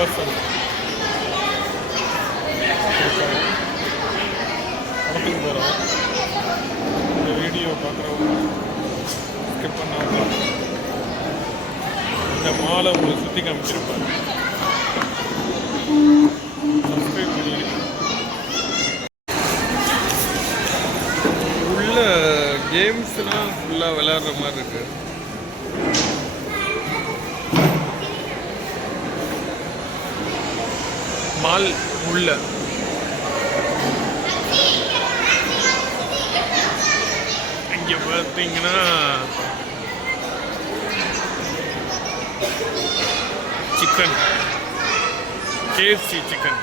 Person படத்துக்கு போகிறோம். இந்த வீடியோ பார்க்குறவங்க ஸ்கிப் பண்ணாமல் இந்த மாலை உங்களுக்கு சுற்றி காமிச்சிருப்பாங்க. சப்ஸ்கிரைப் பண்ணிடுங்க. உள்ள கேம்ஸ்லாம் ஃபுல்லாக விளையாடுற மாதிரி இருக்குது. மால் உள்ள இங்கே பார்த்தீங்கன்னா சிக்கன், KFC சிக்கன்.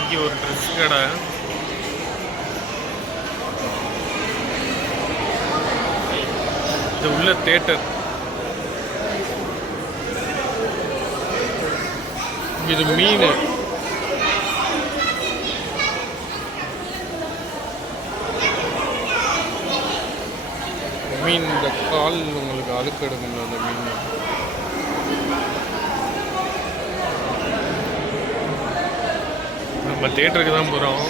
இங்கே ஒரு ட்ரெஸ் கடை. இது உள்ள தேட்டர். இது மீன். மீன் இந்த கால் உங்களுக்கு அழுக்கு எடுக்கணும். அந்த மீன் நம்ம தேட்டருக்கு தான் போகிறோம்.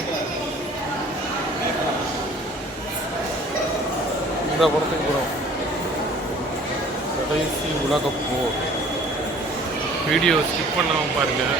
இந்த படத்துக்கு போகிறோம். கடைசி உலகப்போர். வீடியோ ஸ்கிப் பண்ணாமல் பாருங்கள்.